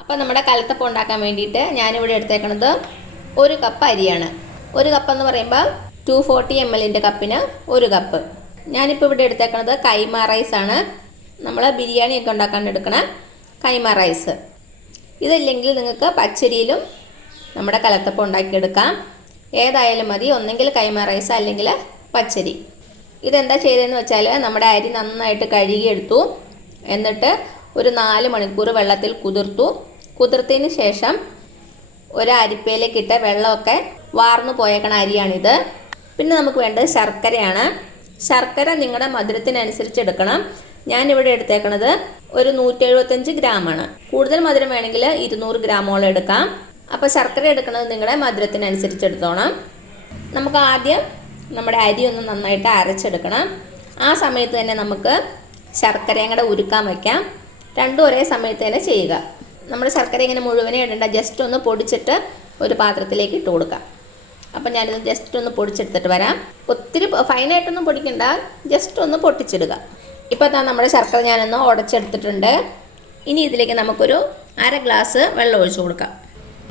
അപ്പോൾ നമ്മുടെ കലത്തപ്പം ഉണ്ടാക്കാൻ വേണ്ടിയിട്ട് ഞാനിവിടെ എടുത്തേക്കുന്നത് 1 കപ്പ് അരിയാണ്. 1 കപ്പ് എന്ന് പറയുമ്പോൾ 240 ml കപ്പിന് 1 കപ്പ്. ഞാനിപ്പോൾ ഇവിടെ എടുത്തേക്കുന്നത് കൈമ റൈസാണ്. നമ്മൾ ബിരിയാണിയൊക്കെ ഉണ്ടാക്കാൻ എടുക്കണ കൈമ റൈസ്. ഇതല്ലെങ്കിൽ നിങ്ങൾക്ക് പച്ചരിയിലും നമ്മുടെ കലത്തപ്പം ഉണ്ടാക്കിയെടുക്കാം. ഏതായാലും മതി, ഒന്നെങ്കിൽ കൈമ റൈസ് അല്ലെങ്കിൽ പച്ചരി. ഇതെന്താ ചെയ്തതെന്ന് വെച്ചാൽ നമ്മുടെ അരി നന്നായിട്ട് കഴുകിയെടുത്തു. എന്നിട്ട് ഒരു 4 മണിക്കൂർ വെള്ളത്തിൽ കുതിർത്തതിന് ശേഷം ഒരു അരിപ്പയിലേക്ക് ഇട്ട വെള്ളമൊക്കെ വാർന്നു പോയേക്കണ അരിയാണിത്. പിന്നെ നമുക്ക് വേണ്ടത് ശർക്കരയാണ്. ശർക്കര നിങ്ങളുടെ മധുരത്തിനനുസരിച്ച് എടുക്കണം. ഞാനിവിടെ എടുത്തേക്കണത് ഒരു 175 ഗ്രാമാണ്. കൂടുതൽ മധുരം വേണമെങ്കിൽ 200 ഗ്രാമോളം എടുക്കാം. അപ്പോൾ ശർക്കര എടുക്കുന്നത് നിങ്ങളുടെ മധുരത്തിനനുസരിച്ച് എടുത്തോണം. നമുക്ക് ആദ്യം നമ്മുടെ അരി ഒന്ന് നന്നായിട്ട് അരച്ചെടുക്കണം. ആ സമയത്ത് തന്നെ നമുക്ക് ശർക്കരയും കൂടെ ഉരുക്കാൻ വയ്ക്കാം. രണ്ടും ഒരേ സമയത്ത് തന്നെ ചെയ്യുക. നമ്മുടെ ശർക്കര ഇങ്ങനെ മുഴുവനെ ഇടണ്ട, ജസ്റ്റ് ഒന്ന് പൊടിച്ചിട്ട് ഒരു പാത്രത്തിലേക്ക് ഇട്ട് കൊടുക്കാം. അപ്പം ഞാനിത് ജസ്റ്റ് ഒന്ന് പൊടിച്ചെടുത്തിട്ട് വരാം. ഒത്തിരി ഫൈനായിട്ടൊന്നും പൊടിക്കണ്ട, ജസ്റ്റ് ഒന്ന് പൊട്ടിച്ചിടുക. ഇപ്പോൾ നമ്മുടെ ശർക്കര ഞാനൊന്ന് ഉടച്ചെടുത്തിട്ടുണ്ട്. ഇനി ഇതിലേക്ക് നമുക്കൊരു 1/2 ഗ്ലാസ് വെള്ളം ഒഴിച്ചു കൊടുക്കാം.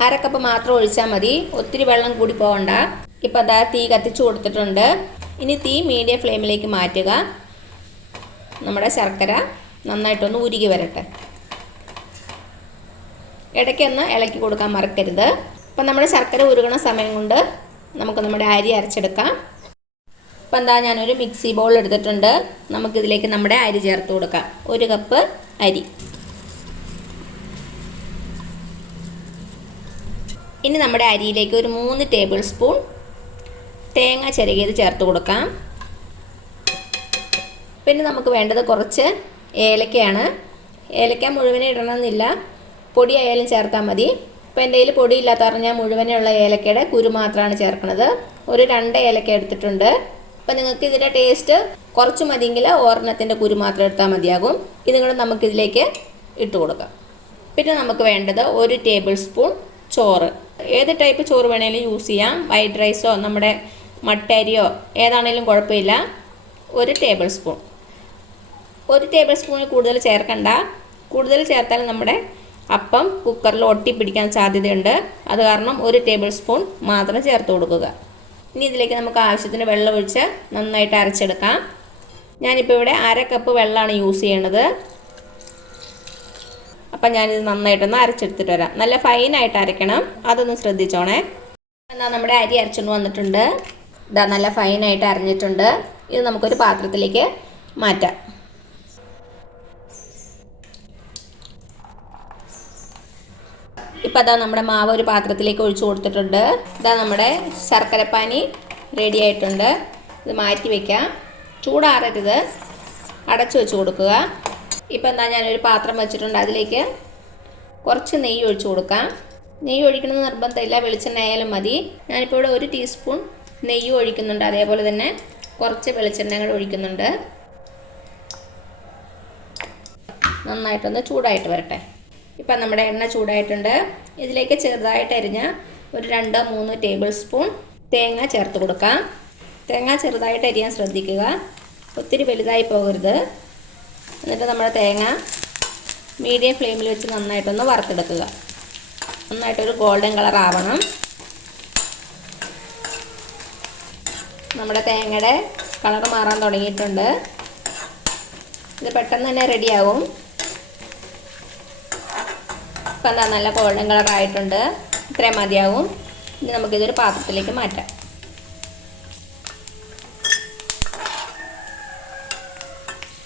1/2 കപ്പ് മാത്രം ഒഴിച്ചാൽ മതി, ഒത്തിരി വെള്ളം കൂടി പോകണ്ട. ഇപ്പോൾ തീ കത്തിച്ചു കൊടുത്തിട്ടുണ്ട്. ഇനി തീ മീഡിയം ഫ്ലെയിമിലേക്ക് മാറ്റുക. നമ്മുടെ ശർക്കര നന്നായിട്ടൊന്ന് ഉരുകി വരട്ടെ. ഇടയ്ക്കൊന്ന് ഇളക്കി കൊടുക്കാൻ മറക്കരുത്. അപ്പം നമ്മുടെ ശർക്കര ഉരുകണ സമയം കൊണ്ട് നമുക്ക് നമ്മുടെ അരി അരച്ചെടുക്കാം. അപ്പം ഞാനൊരു മിക്സി ബൗൾ എടുത്തിട്ടുണ്ട്. നമുക്കിതിലേക്ക് നമ്മുടെ അരി ചേർത്ത് കൊടുക്കാം. 1 കപ്പ് അരി. ഇനി നമ്മുടെ അരിയിലേക്ക് ഒരു 3 ടേബിൾ സ്പൂൺ തേങ്ങ ചിരകിയത് ചേർത്ത് കൊടുക്കാം. പിന്നെ നമുക്ക് വേണ്ടത് കുറച്ച് ഏലക്കയാണ്. ഏലക്ക മുഴുവനെ ഇടണമെന്നില്ല, പൊടി ആയാലും ചേർത്താൽ മതി. ഇപ്പോൾ എൻ്റെ കയ്യിൽ പൊടിയില്ലാത്ത കാരണം ഞാൻ മുഴുവനുള്ള ഏലക്കയുടെ കുരു മാത്രമാണ് ചേർക്കുന്നത്. ഒരു 2 ഏലക്ക എടുത്തിട്ടുണ്ട്. അപ്പോൾ നിങ്ങൾക്ക് ഇതിൻ്റെ ടേസ്റ്റ് കുറച്ച് മതിയെങ്കിൽ ഒരെണ്ണത്തിൻ്റെ കുരു മാത്രം എടുത്താൽ മതിയാകും. ഇതും കൂടെ നമുക്കിതിലേക്ക് ഇട്ട് കൊടുക്കാം. പിന്നെ നമുക്ക് വേണ്ടത് 1 ടേബിൾ സ്പൂൺ ചോറ്. ഏത് ടൈപ്പ് ചോറ് വേണമെങ്കിലും യൂസ് ചെയ്യാം. വൈറ്റ് റൈസോ നമ്മുടെ മട്ടരിയോ ഏതാണെങ്കിലും കുഴപ്പമില്ല. 1 ടേബിൾ സ്പൂൺ. 1 ടേബിൾ സ്പൂണിൽ കൂടുതൽ ചേർക്കണ്ട. കൂടുതൽ ചേർത്താൽ നമ്മുടെ അപ്പം കുക്കറിൽ ഒട്ടിപ്പിടിക്കാൻ സാധ്യതയുണ്ട്. അത് കാരണം 1 ടേബിൾ സ്പൂൺ മാത്രം ചേർത്ത് കൊടുക്കുക. ഇനി ഇതിലേക്ക് നമുക്ക് ആവശ്യത്തിന് വെള്ളം ഒഴിച്ച് നന്നായിട്ട് അരച്ചെടുക്കാം. ഞാനിപ്പോൾ ഇവിടെ 1/2 കപ്പ് വെള്ളമാണ് യൂസ് ചെയ്യണത്. അപ്പം ഞാനിത് നന്നായിട്ടൊന്ന് അരച്ചെടുത്തിട്ട് വരാം. നല്ല ഫൈനായിട്ട് അരയ്ക്കണം, അതൊന്ന് ശ്രദ്ധിച്ചോണേ. നമ്മുടെ അരി അരച്ചുകൊണ്ട് വന്നിട്ടുണ്ട്. നല്ല ഫൈനായിട്ട് അരഞ്ഞിട്ടുണ്ട്. ഇത് നമുക്കൊരു പാത്രത്തിലേക്ക് മാറ്റാം. ഇപ്പോൾ നമ്മുടെ മാവ് ഒരു പാത്രത്തിലേക്ക് ഒഴിച്ചു കൊടുത്തിട്ടുണ്ട്. നമ്മുടെ ശർക്കരപ്പാനി റെഡി ആയിട്ടുണ്ട്. ഇത് മാറ്റി വയ്ക്കാം. ചൂടാറരുത്, അടച്ചു വെച്ച് കൊടുക്കുക. ഇപ്പോൾ ഞാനൊരു പാത്രം വെച്ചിട്ടുണ്ട്. അതിലേക്ക് കുറച്ച് നെയ്യ് ഒഴിച്ചു കൊടുക്കാം. നെയ്യ് ഒഴിക്കണമെന്ന് നിർബന്ധമില്ല, വെളിച്ചെണ്ണ ആയാലും മതി. ഞാനിപ്പോൾ ഇവിടെ 1 ടീസ്പൂൺ നെയ്യ് ഒഴിക്കുന്നുണ്ട്. അതേപോലെ തന്നെ കുറച്ച് വെളിച്ചെണ്ണ കൂടെ ഒഴിക്കുന്നുണ്ട്. നന്നായിട്ടൊന്ന് ചൂടായിട്ട് വരട്ടെ. ഇപ്പം നമ്മുടെ എണ്ണ ചൂടായിട്ടുണ്ട്. ഇതിലേക്ക് ചെറുതായിട്ട് അരിഞ്ഞ ഒരു 2-3 ടേബിൾ സ്പൂൺ തേങ്ങ ചേർത്ത് കൊടുക്കാം. തേങ്ങ ചെറുതായിട്ട് അരിയാൻ ശ്രദ്ധിക്കുക, ഒത്തിരി വലുതായി പോകരുത്. എന്നിട്ട് നമ്മുടെ തേങ്ങ മീഡിയം ഫ്ലെയിമിൽ വെച്ച് നന്നായിട്ടൊന്ന് വറുത്തെടുക്കുക. നന്നായിട്ടൊരു ഗോൾഡൻ കളർ ആവണം. നമ്മുടെ തേങ്ങയുടെ കളർ മാറാൻ തുടങ്ങിയിട്ടുണ്ട്. ഇത് പെട്ടെന്ന് തന്നെ റെഡിയാവും. ഇപ്പം നല്ല ഗോൾഡൻ കളർ ആയിട്ടുണ്ട്. ഇത്രയും മതിയാവും. ഇനി നമുക്കിതൊരു പാത്രത്തിലേക്ക് മാറ്റാം.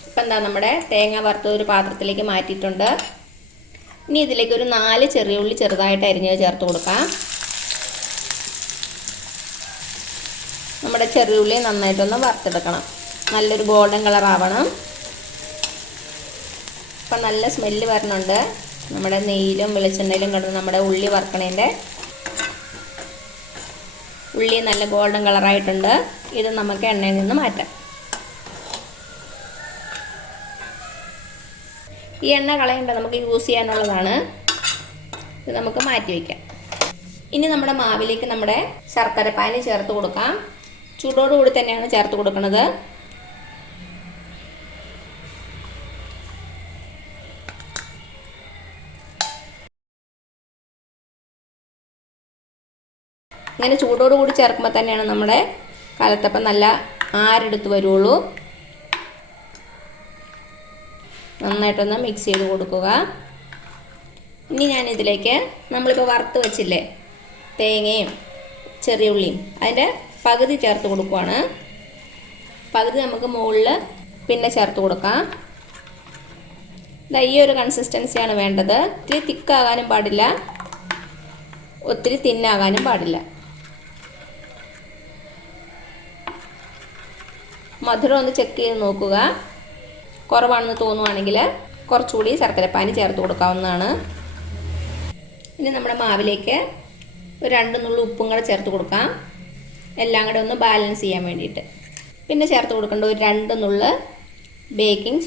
ഇപ്പം നമ്മുടെ തേങ്ങ വറുത്ത് ഒരു പാത്രത്തിലേക്ക് മാറ്റിയിട്ടുണ്ട്. ഇനി ഇതിലേക്ക് ഒരു 4 ചെറിയ ഉള്ളി ചെറുതായിട്ട് അരിഞ്ഞത് ചേർത്ത് കൊടുക്കാം. നമ്മുടെ ചെറിയ ഉള്ളി നന്നായിട്ടൊന്ന് വറുത്തെടുക്കണം. നല്ലൊരു ഗോൾഡൻ കളർ ആവണം. ഇപ്പം നല്ല സ്മെല്ല് വരണുണ്ട്. നമ്മുടെ നെയ്യിലും വെളിച്ചെണ്ണയിലും കിടന്ന് നമ്മുടെ ഉള്ളി വറുക്കണേൻ്റെ ഉള്ളി നല്ല ഗോൾഡൻ കളറായിട്ടുണ്ട്. ഇത് നമുക്ക് എണ്ണയിൽ നിന്ന് മാറ്റാം. ഈ എണ്ണ കളയണ്ട, നമുക്ക് യൂസ് ചെയ്യാനുള്ളതാണ്. ഇത് നമുക്ക് മാറ്റി വയ്ക്കാം. ഇനി നമ്മുടെ മാവിലേക്ക് നമ്മുടെ ശർക്കരപ്പാനി ചേർത്ത് കൊടുക്കാം. ചൂടോടുകൂടി തന്നെയാണ് ചേർത്ത് കൊടുക്കുന്നത്. ഇങ്ങനെ ചൂടോടുകൂടി ചേർക്കുമ്പോൾ തന്നെയാണ് നമ്മുടെ കലത്തപ്പം നല്ല ആരെടുത്ത് വരുള്ളൂ. നന്നായിട്ടൊന്ന് മിക്സ് ചെയ്ത് കൊടുക്കുക. ഇനി ഞാനിതിലേക്ക് നമ്മളിപ്പോൾ വറുത്ത് വെച്ചില്ലേ തേങ്ങയും ചെറിയ ഉള്ളിയും, അതിൻ്റെ പകുതി ചേർത്ത് കൊടുക്കുവാണ്. പകുതി നമുക്ക് മുകളിൽ പിന്നെ ചേർത്ത് കൊടുക്കാം. ഈ ഒരു കൺസിസ്റ്റൻസിയാണ് വേണ്ടത്. ഒത്തിരി തിക്കാകാനും പാടില്ല, ഒത്തിരി തിന്നാകാനും പാടില്ല. മധുരം ഒന്ന് ചെക്ക് ചെയ്ത് നോക്കുക. കുറവാണെന്ന് തോന്നുവാണെങ്കിൽ കുറച്ചുകൂടി ശർക്കരപ്പാനി ചേർത്ത് കൊടുക്കാവുന്നതാണ്. ഇനി നമ്മുടെ മാവിലേക്ക് ഒരു 2 നുള്ളു ഉപ്പും കൂടെ ചേർത്ത് കൊടുക്കാം, എല്ലാം കൂടെ ഒന്ന് ബാലൻസ് ചെയ്യാൻ വേണ്ടിയിട്ട്. പിന്നെ ചേർത്ത് കൊടുക്കേണ്ട ഒരു 2 നുള്ളു ബേക്കിംഗ്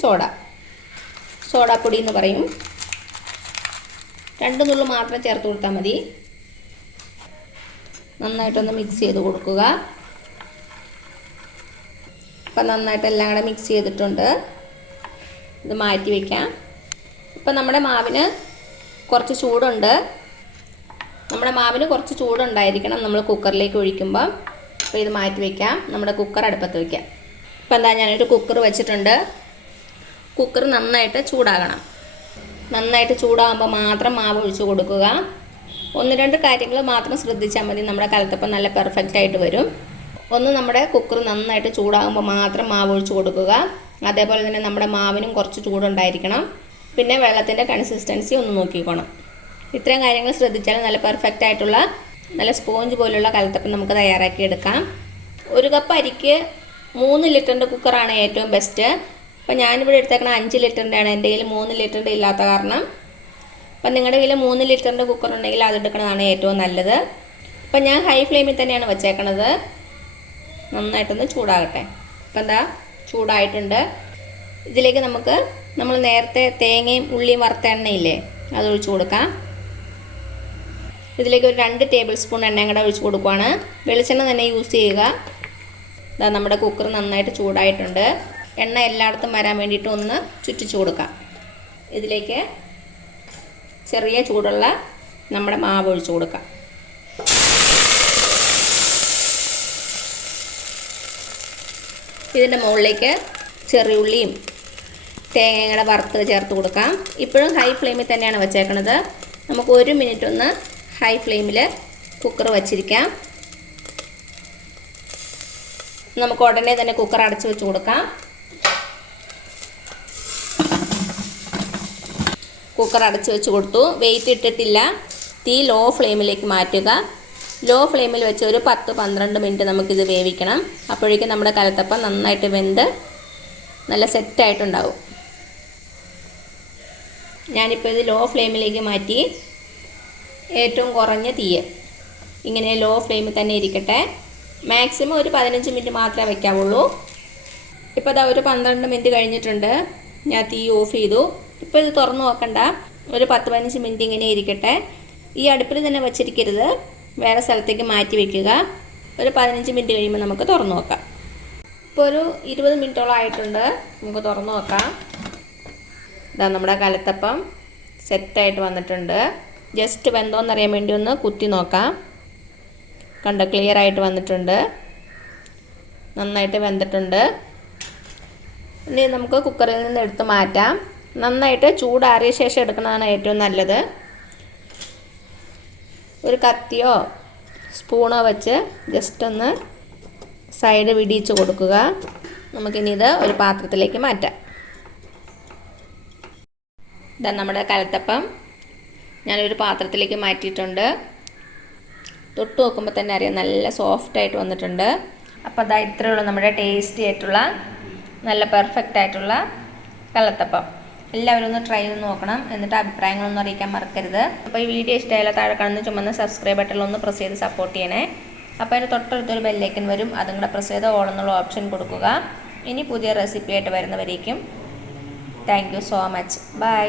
സോഡാപ്പൊടി എന്ന് പറയും. 2 നുള്ളു മാത്രം ചേർത്ത് കൊടുത്താൽ മതി. നന്നായിട്ടൊന്ന് മിക്സ് ചെയ്ത് കൊടുക്കുക. അപ്പം നന്നായിട്ട് എല്ലാം കൂടെ മിക്സ് ചെയ്തിട്ടുണ്ട്. ഇത് മാറ്റി വയ്ക്കാം. ഇപ്പം നമ്മുടെ മാവിന് കുറച്ച് ചൂടുണ്ട്. നമ്മുടെ മാവിന് കുറച്ച് ചൂടുണ്ടായിരിക്കണം നമ്മൾ കുക്കറിലേക്ക് ഒഴിക്കുമ്പം. അപ്പോൾ ഇത് മാറ്റി വയ്ക്കാം. നമ്മുടെ കുക്കർ അടുപ്പത്ത് വയ്ക്കാം. ഇപ്പം എന്താ, ഞാനൊരു കുക്കർ വെച്ചിട്ടുണ്ട്. കുക്കർ നന്നായിട്ട് ചൂടാകണം. നന്നായിട്ട് ചൂടാകുമ്പോൾ മാത്രം മാവ് ഒഴിച്ച് കൊടുക്കുക. 1-2 കാര്യങ്ങൾ മാത്രം ശ്രദ്ധിച്ചാൽ മതി, നമ്മുടെ കലത്തപ്പം നല്ല പെർഫെക്റ്റ് ആയിട്ട് വരും. ഒന്ന്, നമ്മുടെ കുക്കർ നന്നായിട്ട് ചൂടാകുമ്പോൾ മാത്രം മാവ് ഒഴിച്ച് കൊടുക്കുക. അതേപോലെ തന്നെ നമ്മുടെ മാവിനും കുറച്ച് ചൂടുണ്ടായിരിക്കണം. പിന്നെ വെള്ളത്തിൻ്റെ കൺസിസ്റ്റൻസി ഒന്ന് നോക്കിക്കോണം. ഇത്രയും കാര്യങ്ങൾ ശ്രദ്ധിച്ചാൽ നല്ല പെർഫെക്റ്റ് ആയിട്ടുള്ള നല്ല സ്പോഞ്ച് പോലുള്ള കലത്തപ്പം നമുക്ക് തയ്യാറാക്കി എടുക്കാം. 1 കപ്പ് അരിക്ക് 3 ലിറ്ററിൻ്റെ കുക്കറാണ് ഏറ്റവും ബെസ്റ്റ്. അപ്പോൾ ഞാനിവിടെ എടുത്തേക്കണ 5 ലിറ്ററിൻ്റെയാണ്. എൻ്റെ കയ്യിൽ 3 ലിറ്ററിൻ്റെ ഇല്ലാത്ത കാരണം. അപ്പം നിങ്ങളുടെ കയ്യിൽ 3 ലിറ്ററിൻ്റെ കുക്കർ ഉണ്ടെങ്കിൽ അതെടുക്കണതാണ് ഏറ്റവും നല്ലത്. അപ്പം ഞാൻ ഹൈ ഫ്ലെയിമിൽ തന്നെയാണ് വെച്ചേക്കണത്. നന്നായിട്ടൊന്ന് ചൂടാകട്ടെ. അപ്പം എന്താ, ചൂടായിട്ടുണ്ട്. ഇതിലേക്ക് നമ്മൾ നേരത്തെ തേങ്ങയും ഉള്ളിയും വറുത്ത എണ്ണയില്ലേ, അതൊഴിച്ച് കൊടുക്കാം. ഇതിലേക്ക് ഒരു 2 ടേബിൾ സ്പൂൺ എണ്ണയും കൂടെ ഒഴിച്ച് കൊടുക്കുവാണ്. വെളിച്ചെണ്ണ തന്നെ യൂസ് ചെയ്യുക. ഇതാ നമ്മുടെ കുക്കർ നന്നായിട്ട് ചൂടായിട്ടുണ്ട്. എണ്ണ എല്ലായിടത്തും വരാൻ വേണ്ടിയിട്ട് ഒന്ന് ചുറ്റിച്ച് കൊടുക്കാം. ഇതിലേക്ക് ചെറിയ ചൂടുള്ള നമ്മുടെ മാവ് ഒഴിച്ച് കൊടുക്കാം. ഇതിൻ്റെ മുകളിലേക്ക് ചെറിയുള്ളിയും തേങ്ങയും കൂടെ വറുത്ത് ചേർത്ത് കൊടുക്കാം. ഇപ്പോഴും ഹൈ ഫ്ലെയിമിൽ തന്നെയാണ് വെച്ചേക്കണത്. നമുക്ക് 1 മിനിറ്റ് ഒന്ന് ഹൈ ഫ്ലെയിമിൽ കുക്കർ വച്ചിരിക്കാം. നമുക്ക് ഉടനെ തന്നെ കുക്കർ അടച്ച് വെച്ച് കൊടുക്കാം. കുക്കർ അടച്ച് വെച്ച് കൊടുത്തു. വെയിറ്റ് ഇട്ടിട്ടില്ല. തീ ലോ ഫ്ലെയിമിലേക്ക് മാറ്റുക. ലോ ഫ്ലെയിമിൽ വെച്ച് ഒരു 10-12 മിനിറ്റ് നമുക്കിത് വേവിക്കണം. അപ്പോഴേക്കും നമ്മുടെ കലത്തപ്പം നന്നായിട്ട് വെന്ത് നല്ല സെറ്റായിട്ടുണ്ടാവും. ഞാനിപ്പോൾ ഇത് ലോ ഫ്ലെയിമിലേക്ക് മാറ്റി. ഏറ്റവും കുറഞ്ഞ തീയ് ഇങ്ങനെ ലോ ഫ്ലെയിമിൽ തന്നെ ഇരിക്കട്ടെ. മാക്സിമം ഒരു 15 മിനിറ്റ് മാത്രമേ വയ്ക്കാവുള്ളൂ. ഇപ്പോൾ ഇതാ ഒരു 12 മിനിറ്റ് കഴിഞ്ഞിട്ടുണ്ട്. ഞാൻ തീ ഓഫ് ചെയ്തു. ഇപ്പോൾ ഇത് തുറന്ന് നോക്കണ്ട, ഒരു 10-15 മിനിറ്റ് ഇങ്ങനെ ഇരിക്കട്ടെ. ഈ അടുപ്പിൽ തന്നെ വച്ചിരിക്കരുത്, വേറെ സ്ഥലത്തേക്ക് മാറ്റി വയ്ക്കുക. ഒരു 15 മിനിറ്റ് കഴിയുമ്പോൾ നമുക്ക് തുറന്ന് നോക്കാം. ഇപ്പോൾ ഒരു 20 മിനിറ്റോളം ആയിട്ടുണ്ട്. നമുക്ക് തുറന്ന് നോക്കാം. ഇതാ നമ്മുടെ കലത്തപ്പം സെറ്റായിട്ട് വന്നിട്ടുണ്ട്. ജസ്റ്റ് വെന്തോന്നറിയാൻ വേണ്ടി ഒന്ന് കുത്തി നോക്കാം. കണ്ടോ, ക്ലിയർ ആയിട്ട് വന്നിട്ടുണ്ട്. നന്നായിട്ട് വെന്തിട്ടുണ്ട്. ഇനി നമുക്ക് കുക്കറിൽ നിന്ന് എടുത്ത് മാറ്റാം. നന്നായിട്ട് ചൂടാറിയ ശേഷം എടുക്കുന്നതാണ് ഏറ്റവും നല്ലത്. ഒരു കത്തിയോ സ്പൂണോ വെച്ച് ജസ്റ്റ് ഒന്ന് സൈഡ് വിടിയിച്ച് കൊടുക്കുക. നമുക്കിനി ഇത് ഒരു പാത്രത്തിലേക്ക് മാറ്റാം. ഇതാ നമ്മുടെ കലത്തപ്പം ഞാനൊരു പാത്രത്തിലേക്ക് മാറ്റിയിട്ടുണ്ട്. തൊട്ട് നോക്കുമ്പോൾ തന്നെ അറിയാം നല്ല സോഫ്റ്റായിട്ട് വന്നിട്ടുണ്ട്. അപ്പോൾ അതാ ഇത്രയേ ഉള്ളൂ നമ്മുടെ ടേസ്റ്റി ആയിട്ടുള്ള നല്ല പെർഫെക്റ്റ് ആയിട്ടുള്ള കലത്തപ്പം. എല്ലാവരും ഒന്ന് ട്രൈ ചെയ്ത് നോക്കണം. എന്നിട്ട് അഭിപ്രായങ്ങളൊന്നും അറിയിക്കാൻ മറക്കരുത്. അപ്പോൾ ഈ വീഡിയോ ഇഷ്ടമായാലും താഴെ കാണുന്ന ചുമന്ന സബ്സ്ക്രൈബ് ബട്ടണിലൊന്ന് പ്രസ് ചെയ്ത് സപ്പോർട്ട് ചെയ്യണേ. അപ്പോൾ അതിന് തൊട്ടടുത്തൊരു ബെല്ലൈക്കൻ വരും, അതും കൂടെ പ്രസ് ചെയ്ത് ഓൾ എന്നുള്ള ഓപ്ഷൻ കൊടുക്കുക. ഇനി പുതിയ റെസിപ്പി ആയിട്ട് വരുന്നവരേക്കും thank you so much. By.